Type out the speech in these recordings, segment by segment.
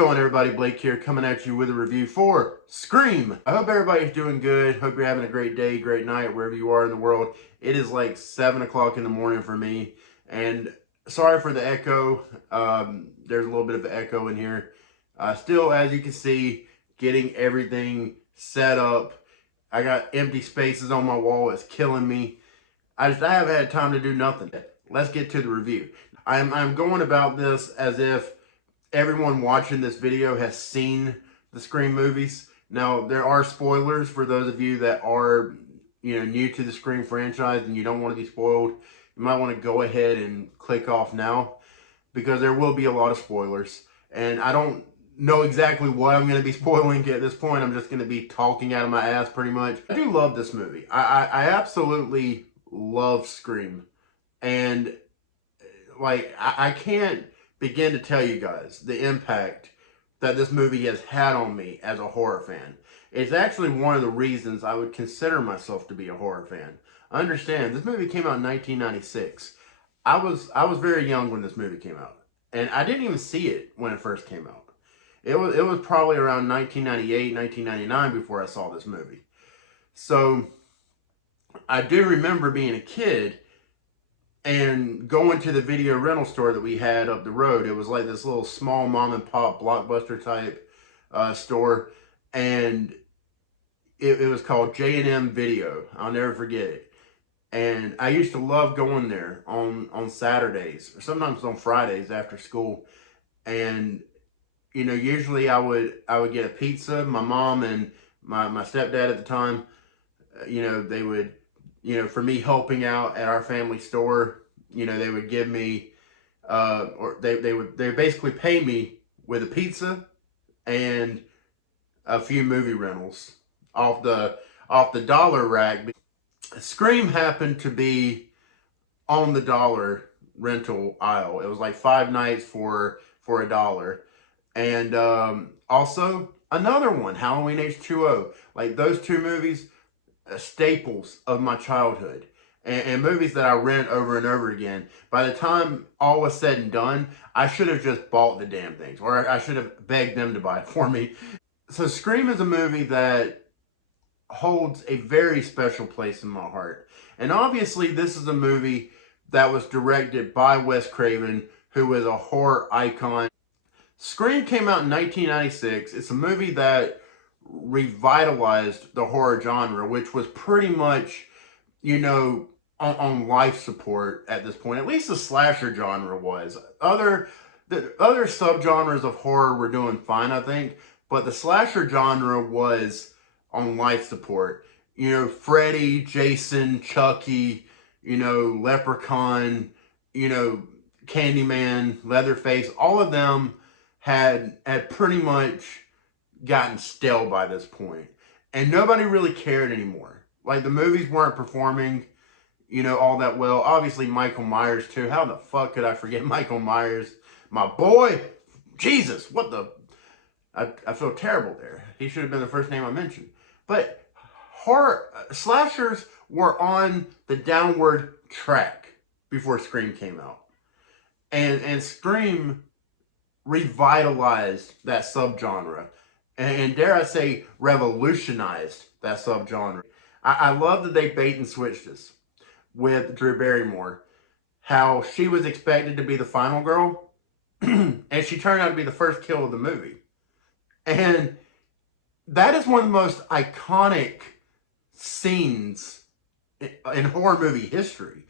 going, everybody? Blake here, coming at you with a review for Scream. I hope everybody's doing good. Hope you're having a great day, great night, wherever you are in the world. It is like 7 o'clock in the morning for me, and sorry for the echo. There's a little bit of an echo in here. Still, as you can see, getting everything set up. I got empty spaces on my wall. It's killing me. I haven't had time to do nothing. Let's get to the review. I'm going about this as if everyone watching this video has seen the Scream movies. Now, there are spoilers for those of you that are, new to the Scream franchise and you don't want to be spoiled. You might want to go ahead and click off now because there will be a lot of spoilers. And I don't know exactly what I'm going to be spoiling at this point. I'm just going to be talking out of my ass pretty much. I do love this movie. I absolutely love Scream. And like, I can't begin to tell you guys the impact that this movie has had on me as a horror fan. It's actually one of the reasons I would consider myself to be a horror fan. Understand, this movie came out in 1996. I was very young when this movie came out, and I didn't even see it when it first came out. It was probably around 1998, 1999 before I saw this movie. So I do remember being a kid and going to the video rental store that we had up the road. It was like this little small mom and pop Blockbuster type store. And it was called J&M Video. I'll never forget it. And I used to love going there on Saturdays, or sometimes on Fridays after school. And, usually I would get a pizza. My mom and my stepdad at the time, they would, for me helping out at our family store, they would give me, or they would basically pay me with a pizza and a few movie rentals off the dollar rack. Scream happened to be on the dollar rental aisle. It was like 5 nights for $1. And also another one, Halloween H2O. Like, those two movies, staples of my childhood, and movies that I rent over and over again. By the time all was said and done, I should have just bought the damn things, or I should have begged them to buy it for me. So Scream is a movie that holds a very special place in my heart. And obviously this is a movie that was directed by Wes Craven, who is a horror icon. Scream came out in 1996. It's a movie that revitalized the horror genre, which was pretty much, on life support at this point. At least the slasher genre was. The other subgenres of horror were doing fine, I think, but the slasher genre was on life support. Freddy, Jason, Chucky, Leprechaun, Candyman, Leatherface, all of them had pretty much gotten stale by this point, and nobody really cared anymore. Like, the movies weren't performing, all that well. Obviously Michael Myers too. How the fuck could I forget Michael Myers, my boy? Jesus, what the? I feel terrible there. He should have been the first name I mentioned. But horror slashers were on the downward track before Scream came out, and Scream revitalized that subgenre. And dare I say, revolutionized that subgenre. I love that they bait and switched this with Drew Barrymore. How she was expected to be the final girl, and she turned out to be the first kill of the movie. And that is one of the most iconic scenes in horror movie history.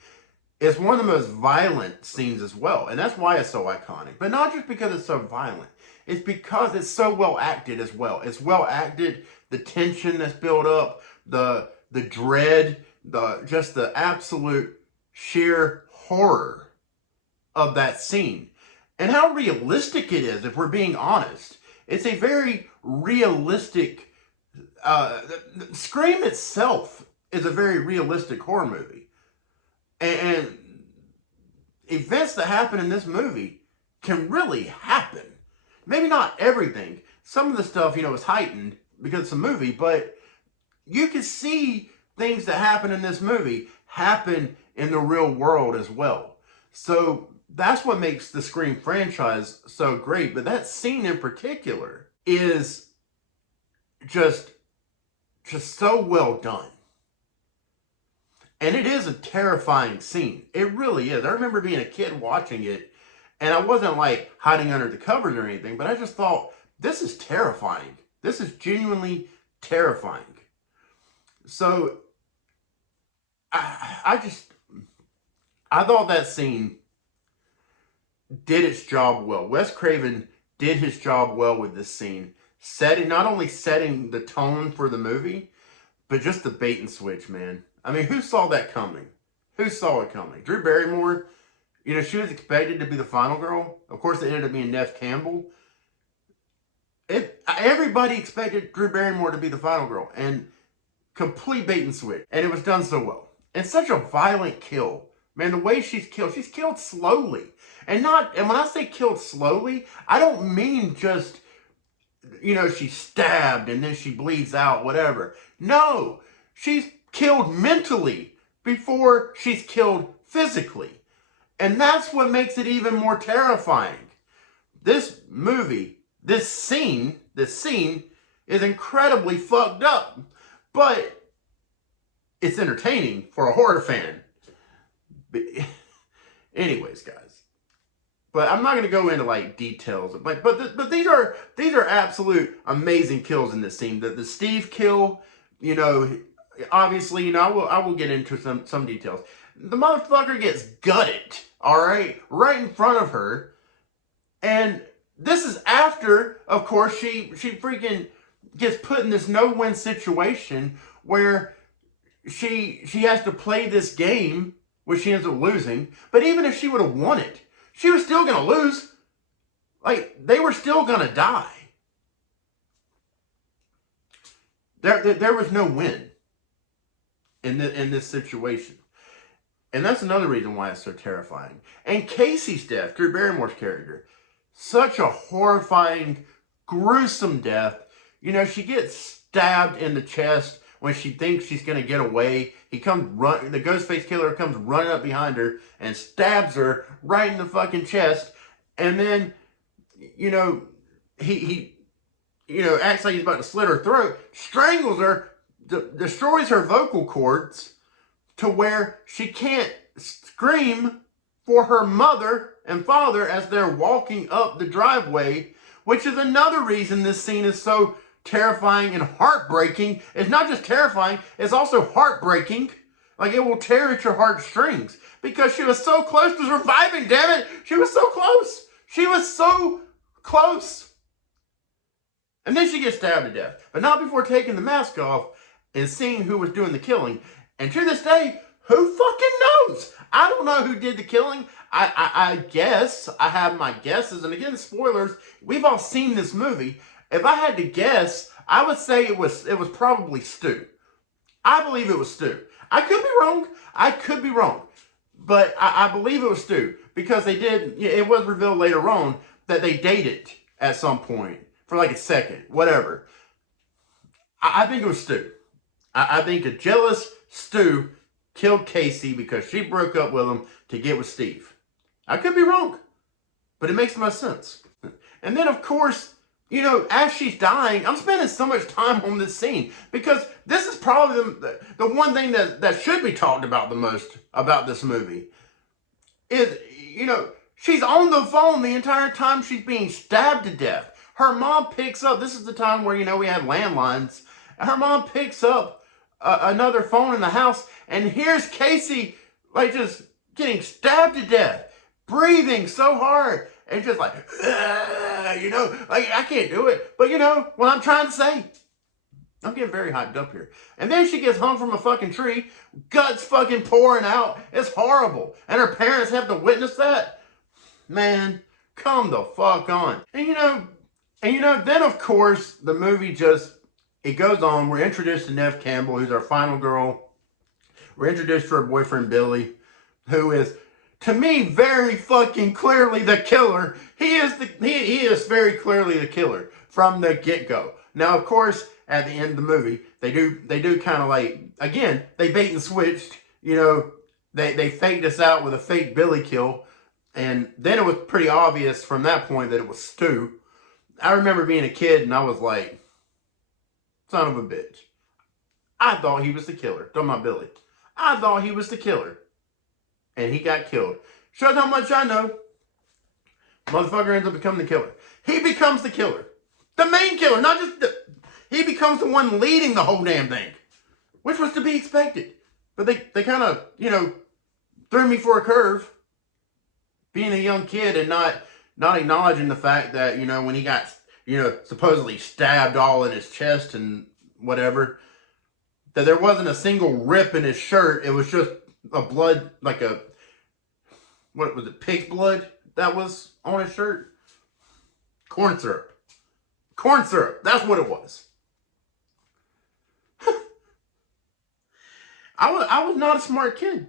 It's one of the most violent scenes as well. And that's why it's so iconic. But not just because it's so violent. It's because it's so well acted as well. It's well acted. The tension that's built up, the dread, just the absolute sheer horror of that scene. And how realistic it is, if we're being honest. It's a very realistic, Scream itself is a very realistic horror movie. And events that happen in this movie can really happen. Maybe not everything. Some of the stuff, is heightened because it's a movie, but you can see things that happen in this movie happen in the real world as well. So that's what makes the Scream franchise so great. But that scene in particular is just so well done. And it is a terrifying scene. It really is. I remember being a kid watching it, and I wasn't like hiding under the covers or anything, but I just thought, this is terrifying. This is genuinely terrifying. So I thought that scene did its job well. Wes Craven did his job well with this scene, not only setting the tone for the movie, but just the bait and switch, man. I mean, who saw that coming? Who saw it coming? Drew Barrymore, you know, she was expected to be the final girl. Of course, it ended up being Neve Campbell. Everybody expected Drew Barrymore to be the final girl, and complete bait and switch. And it was done so well. And such a violent kill. Man, the way she's killed slowly. And when I say killed slowly, I don't mean just, you know, she's stabbed and then she bleeds out, whatever. No, she's killed mentally before she's killed physically. And that's what makes it even more terrifying. This movie, this scene is incredibly fucked up. But it's entertaining for a horror fan. But anyways, guys. But I'm not going to go into like details. But these are absolute amazing kills in this scene. The Steve kill, you know, obviously, you know, I will get into some details. The motherfucker gets gutted, all right in front of her. And this is after, of course, she freaking gets put in this no-win situation where she has to play this game, which she ends up losing. But even if she would have won it, she was still going to lose. Like, they were still going to die. There was no win in this situation. And that's another reason why it's so terrifying. And Casey's death, Drew Barrymore's character, such a horrifying, gruesome death. You know, she gets stabbed in the chest when she thinks she's going to get away. The Ghostface killer comes running up behind her and stabs her right in the fucking chest. And then, you know, he acts like he's about to slit her throat, strangles her, destroys her vocal cords to where she can't scream for her mother and father as they're walking up the driveway, which is another reason this scene is so terrifying and heartbreaking. It's not just terrifying, it's also heartbreaking. Like, it will tear at your heartstrings because she was so close to surviving, damn it. She was so close. She was so close. And then she gets stabbed to death, but not before taking the mask off and seeing who was doing the killing. And to this day, who fucking knows? I don't know who did the killing. I guess, I have my guesses. And again, spoilers, we've all seen this movie. If I had to guess, I would say it was probably Stu. I believe it was Stu. I could be wrong. But I believe it was Stu. Because it was revealed later on that they dated at some point. For like a second. Whatever. I think it was Stu. I think a jealous Stu killed Casey because she broke up with him to get with Steve. I could be wrong, but it makes the most sense. And then, of course, you know, as she's dying, I'm spending so much time on this scene because this is probably the one thing that should be talked about the most about this movie. Is, you know, she's on the phone the entire time she's being stabbed to death. Her mom picks up, this is the time where, you know, we had landlines. Her mom picks up another phone in the house, and here's Casey, like, just getting stabbed to death, breathing so hard, and just like, you know, like, I can't do it. But you know what I'm trying to say? I'm getting very hyped up here. And then she gets hung from a fucking tree, guts fucking pouring out. It's horrible. And her parents have to witness that? Man, come the fuck on. And you know, then of course, the movie just, it goes on. We're introduced to Neve Campbell, who's our final girl. We're introduced to her boyfriend, Billy, who is, to me, very fucking clearly the killer. He is very clearly the killer from the get-go. Now, of course, at the end of the movie, they do kind of like, again, they bait and switched. You know, they faked us out with a fake Billy kill. And then it was pretty obvious from that point that it was Stu. I remember being a kid and I was like, son of a bitch. I thought he was the killer. Talking about Billy. I thought he was the killer. And he got killed. Shows how much I know. Motherfucker ends up becoming the killer. He becomes the killer. The main killer, not just the... He becomes the one leading the whole damn thing. Which was to be expected. But they kind of, threw me for a curve. Being a young kid and not acknowledging the fact that, when he got, supposedly stabbed all in his chest and whatever, that there wasn't a single rip in his shirt. It was just a blood, like a, what was it, pig's blood that was on his shirt? Corn syrup. Corn syrup. That's what it was. I was not a smart kid.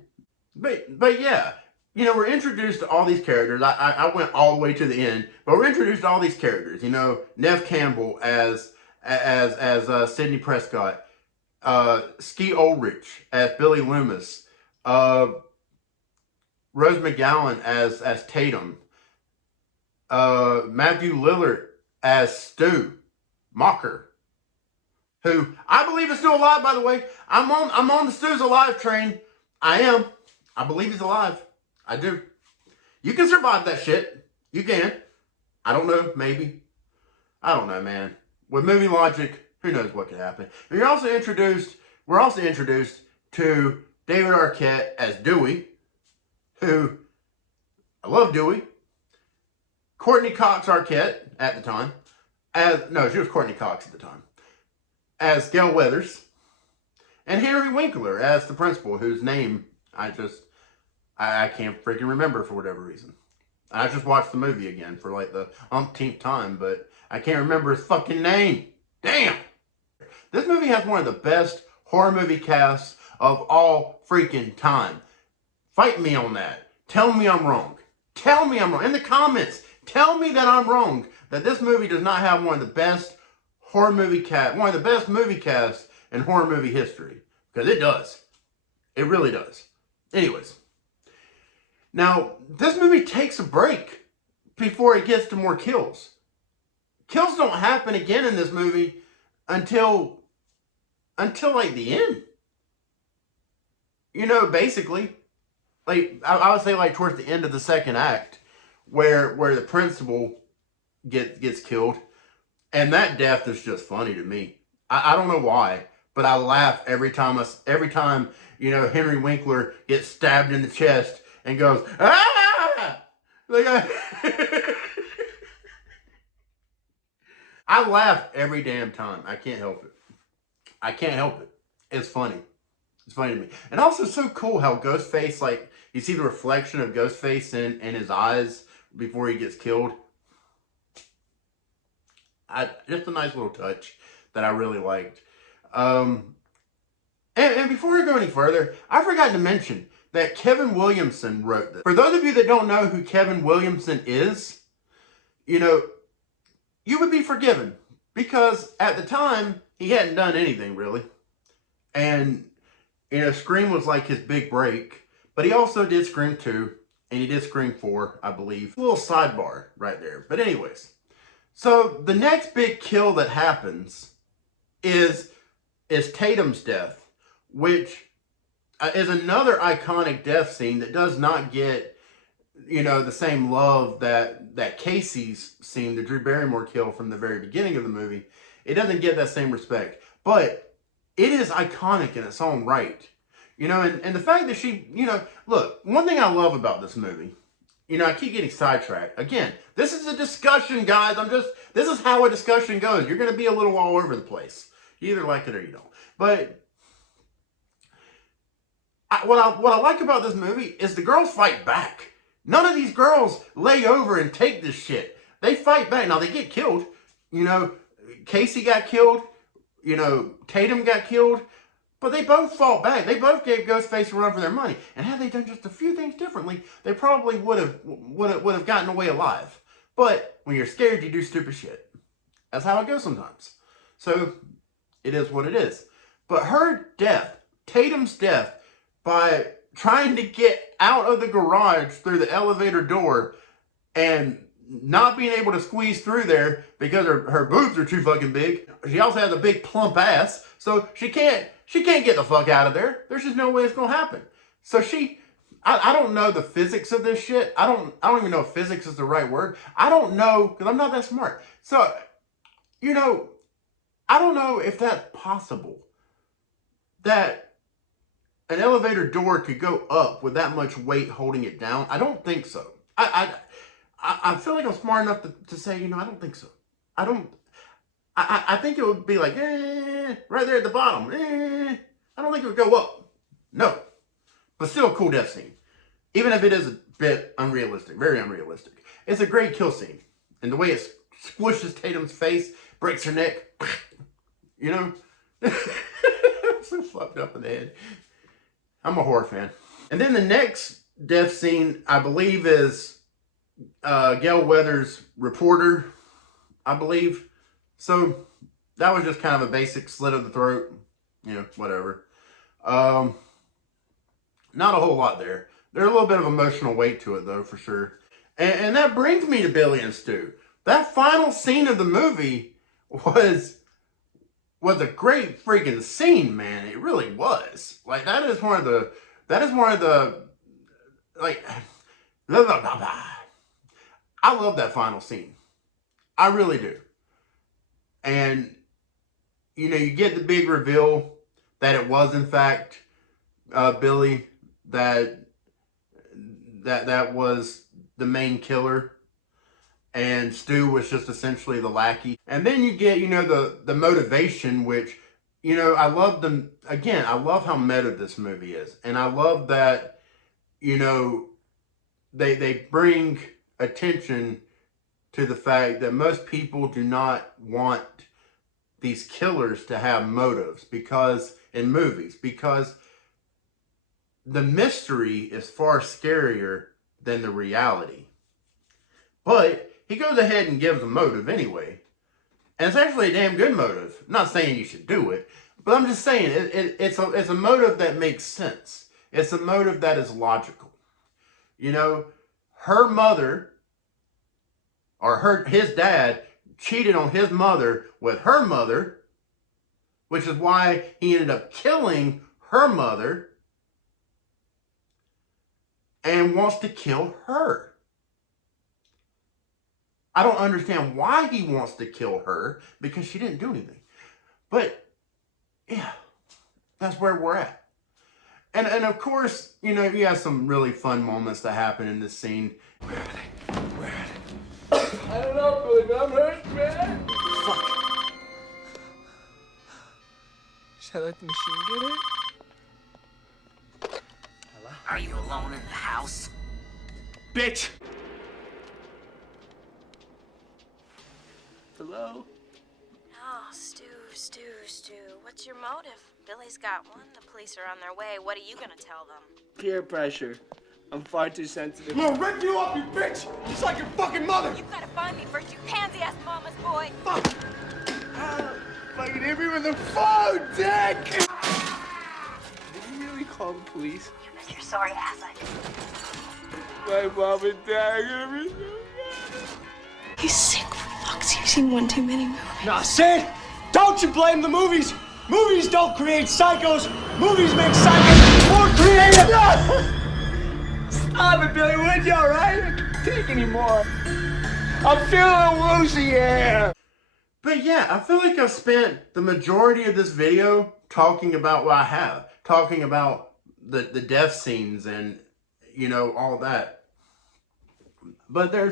But yeah, we're introduced to all these characters. I went all the way to the end, but we're introduced to all these characters. Neve Campbell as Sidney Prescott, Skeet Ulrich as Billy Loomis, Rose McGowan as Tatum, Matthew Lillard as Stu Macher, who I believe is still alive, by the way. I'm on the Stu's alive train. I am. I believe he's alive. I do. You can survive that shit. You can. I don't know. Maybe. I don't know, man. With movie logic, who knows what could happen. And we're also introduced to David Arquette as Dewey, who, I love Dewey. Courtney Cox Arquette at the time. She was Courtney Cox at the time. As Gail Weathers. And Henry Winkler as the principal, whose name I can't freaking remember for whatever reason. I just watched the movie again for like the umpteenth time, but I can't remember his fucking name. Damn! This movie has one of the best horror movie casts of all freaking time. Fight me on that. Tell me I'm wrong. Tell me I'm wrong. In the comments, tell me that I'm wrong. That this movie does not have one of the best horror movie cast, one of the best movie casts in horror movie history. Because it does. It really does. Anyways. Now, this movie takes a break before it gets to more kills. Kills don't happen again in this movie until like the end. Basically, like I would say like towards the end of the second act, where the principal gets killed, and that death is just funny to me. I don't know why, but I laugh every time Henry Winkler gets stabbed in the chest and goes, ah! Like I laugh every damn time. I can't help it. I can't help it. It's funny. It's funny to me. And also so cool how Ghostface, like, you see the reflection of Ghostface in his eyes before he gets killed. Just a nice little touch that I really liked. And before I go any further, I forgot to mention that Kevin Williamson wrote this. For those of you that don't know who Kevin Williamson is, you would be forgiven. Because at the time, he hadn't done anything really. And, Scream was like his big break. But he also did Scream 2. And he did Scream 4, I believe. A little sidebar right there. But anyways. So, the next big kill that happens is Tatum's death. Which is another iconic death scene that does not get, the same love that Casey's scene, the Drew Barrymore kill from the very beginning of the movie. It doesn't get that same respect. But it is iconic in its own right. And the fact that she, look, one thing I love about this movie, I keep getting sidetracked. Again, this is a discussion, guys. This is how a discussion goes. You're going to be a little all over the place. You either like it or you don't. But what I like about this movie is the girls fight back. None of these girls lay over and take this shit. They fight back. Now, they get killed. Casey got killed. Tatum got killed. But they both fought back. They both gave Ghostface a run for their money. And had they done just a few things differently, they probably would have gotten away alive. But when you're scared, you do stupid shit. That's how it goes sometimes. So, it is what it is. But her death, Tatum's death, by trying to get out of the garage through the elevator door and not being able to squeeze through there because her boobs are too fucking big. She also has a big plump ass, so she can't get the fuck out of there. There's just no way it's gonna happen. So I don't know the physics of this shit. I don't even know if physics is the right word. I don't know, because I'm not that smart. So, you know, I don't know if that's possible. That an elevator door could go up with that much weight holding it down. I don't think so. I feel like I'm smart enough to say, you know, I don't think so. I think it would be like, right there at the bottom. I don't think it would go up. No. But still a cool death scene. Even if it is a bit unrealistic, very unrealistic. It's a great kill scene. And the way it squishes Tatum's face, breaks her neck, you know? I'm so fucked up in the head. I'm a horror fan. And then the next death scene, I believe, is Gale Weathers' reporter, I believe. So that was just kind of a basic slit of the throat. You know, whatever. Not a whole lot there. There's a little bit of emotional weight to it, though, for sure. And that brings me to Billy and Stu. That final scene of the movie was a great freaking scene, man. It really was. Like, that is one of the, like, I love that final scene. I really do. And, you know, you get the big reveal that it was, in fact, Billy that was the main killer, and Stu was just essentially the lackey. And then you get, you know, the motivation, which, you know, I love how meta this movie is. And I love that, you know, they bring attention to the fact that most people do not want these killers to have motives in movies, because the mystery is far scarier than the reality. But he goes ahead and gives a motive anyway. And it's actually a damn good motive. I'm not saying you should do it, but I'm just saying it's a motive that makes sense. It's a motive that is logical. You know, her mother, or his dad, cheated on his mother with her mother, which is why he ended up killing her mother, and wants to kill her. I don't understand why he wants to kill her, because she didn't do anything. But, yeah, that's where we're at. And of course, you know, you have some really fun moments that happen in this scene. Where are they? Where are they? I don't know, Billy, but I'm hurt, man. Fuck. Should I let the machine get it? Are you alone in the house? Bitch! Hello? Oh, Stu. What's your motive? Billy's got one. The police are on their way. What are you gonna tell them? Peer pressure. I'm far too sensitive. I'm gonna rip you up, you bitch! Just like your fucking mother! You gotta find me first, you pansy-ass mama's boy! Fuck! Fucking hit me with the phone, dick! Did you really call the police? You bet your sorry ass I did. My mom and dad are gonna be so mad. He's sick, for fuck's sake. You've seen one too many movies. Nah, Sid! Don't you blame the movies! Movies don't create psychos! Movies make psychos more creative! Stop it, Billy, would you, alright? I can't take anymore. I'm feeling woozy here! But yeah, I feel like I've spent the majority of this video talking about what I have. Talking about the death scenes and, you know, all that. But there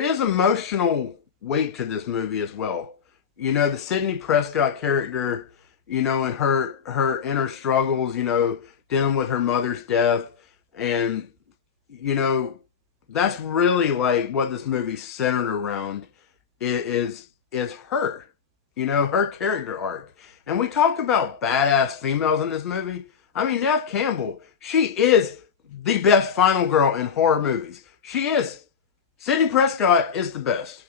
is emotional weight to this movie as well. You know, the Sidney Prescott character, you know, and her inner struggles, you know, dealing with her mother's death. And, you know, that's really like what this movie's centered around is her, you know, her character arc. And we talk about badass females in this movie. I mean, Neve Campbell, she is the best final girl in horror movies. She is. Sidney Prescott is the best.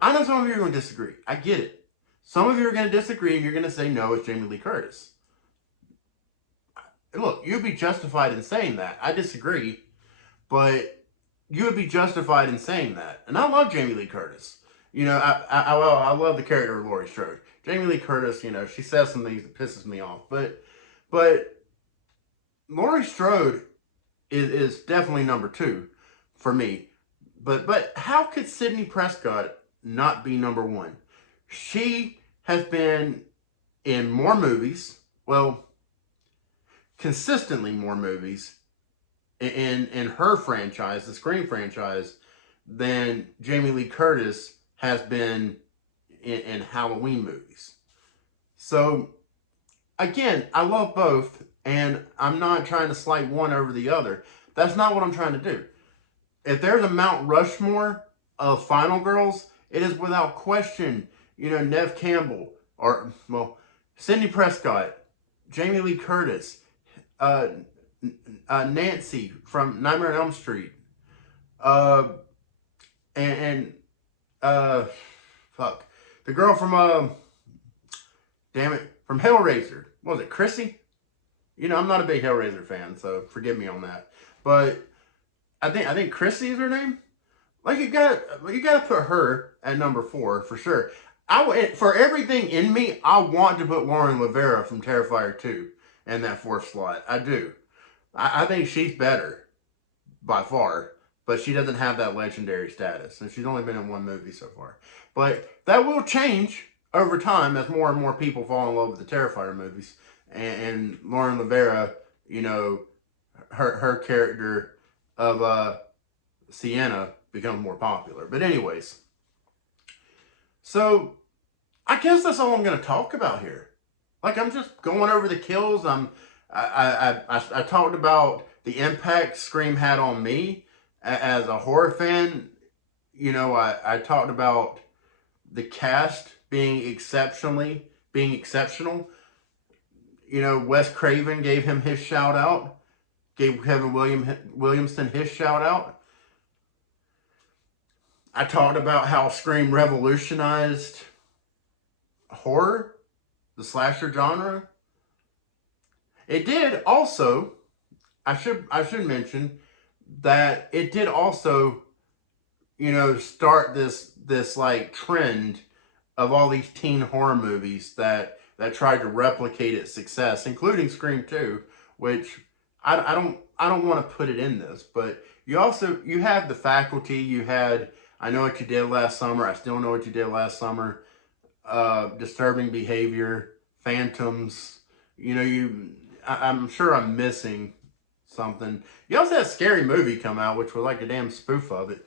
I know some of you are going to disagree. I get it. Some of you are going to disagree and you're going to say, no, it's Jamie Lee Curtis. look, you'd be justified in saying that. I disagree, but you would be justified in saying that. And I love Jamie Lee Curtis. You know, I love the character of Laurie Strode. Jamie Lee Curtis, you know, she says some things that pisses me off. But Laurie Strode is definitely number 2 for me. But how could Sidney Prescott not be number 1? She has been in more movies, well, consistently more movies in her franchise, the Scream franchise, than Jamie Lee Curtis has been in Halloween movies. So, again, I love both, and I'm not trying to slight one over the other. That's not what I'm trying to do. If there's a Mount Rushmore of Final Girls, it is without question, you know, Neve Campbell, or, well, Sidney Prescott, Jamie Lee Curtis, Nancy from Nightmare on Elm Street, fuck, the girl from, from Hellraiser. What was it, Chrissy? You know, I'm not a big Hellraiser fan, so forgive me on that. But I think Chrissy is her name. Like, you gotta put her at number 4 for sure. For everything in me, I want to put Lauren Rivera from Terrifier 2 in that 4th slot. I do. I think she's better by far, but she doesn't have that legendary status, and she's only been in 1 movie so far. But that will change over time as more and more people fall in love with the Terrifier movies, and Lauren Rivera, you know, her character of Sienna becomes more popular. But anyways, so I guess that's all I'm going to talk about here. Like, I'm just going over the kills. I talked about the impact Scream had on me as a horror fan. You know, I talked about the cast being exceptional. You know, Wes Craven gave him his shout out. Gave Kevin Williamson his shout out. I talked about how Scream revolutionized horror, the slasher genre. It did also, I should mention that it did also, you know, start this like trend of all these teen horror movies that tried to replicate its success, including Scream 2, which I don't want to put it in this, but you have The Faculty, you had I Know What You Did Last Summer, I Still Know What You Did Last Summer, Disturbing Behavior, Phantoms, you know, I'm sure I'm missing something. You also had Scary Movie come out, which was like a damn spoof of it.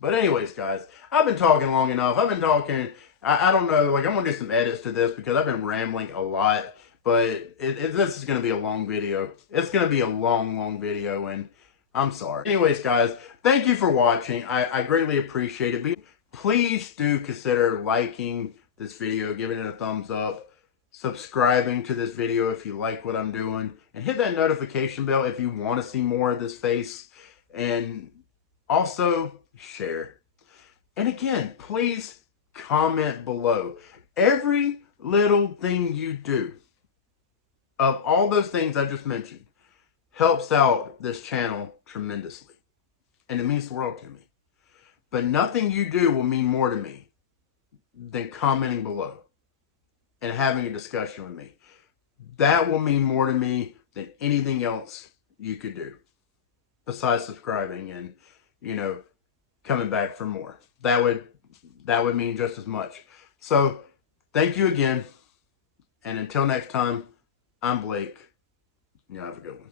But anyways, guys, I've been talking long enough. I've been talking, I don't know, like I'm going to do some edits to this because I've been rambling a lot. But this is going to be a long video. It's going to be a long video, and I'm sorry. Anyways, guys, thank you for watching. I greatly appreciate it. Please do consider liking this video, giving it a thumbs up, subscribing to this video if you like what I'm doing, and hit that notification bell if you want to see more of this face, and also share. And again, please comment below. Every little thing you do of all those things I just mentioned helps out this channel tremendously, and it means the world to me. But nothing you do will mean more to me than commenting below and having a discussion with me. That will mean more to me than anything else you could do besides subscribing and, you know, coming back for more. That would mean just as much. So thank you again, and until next time, I'm Blake. You have a good one.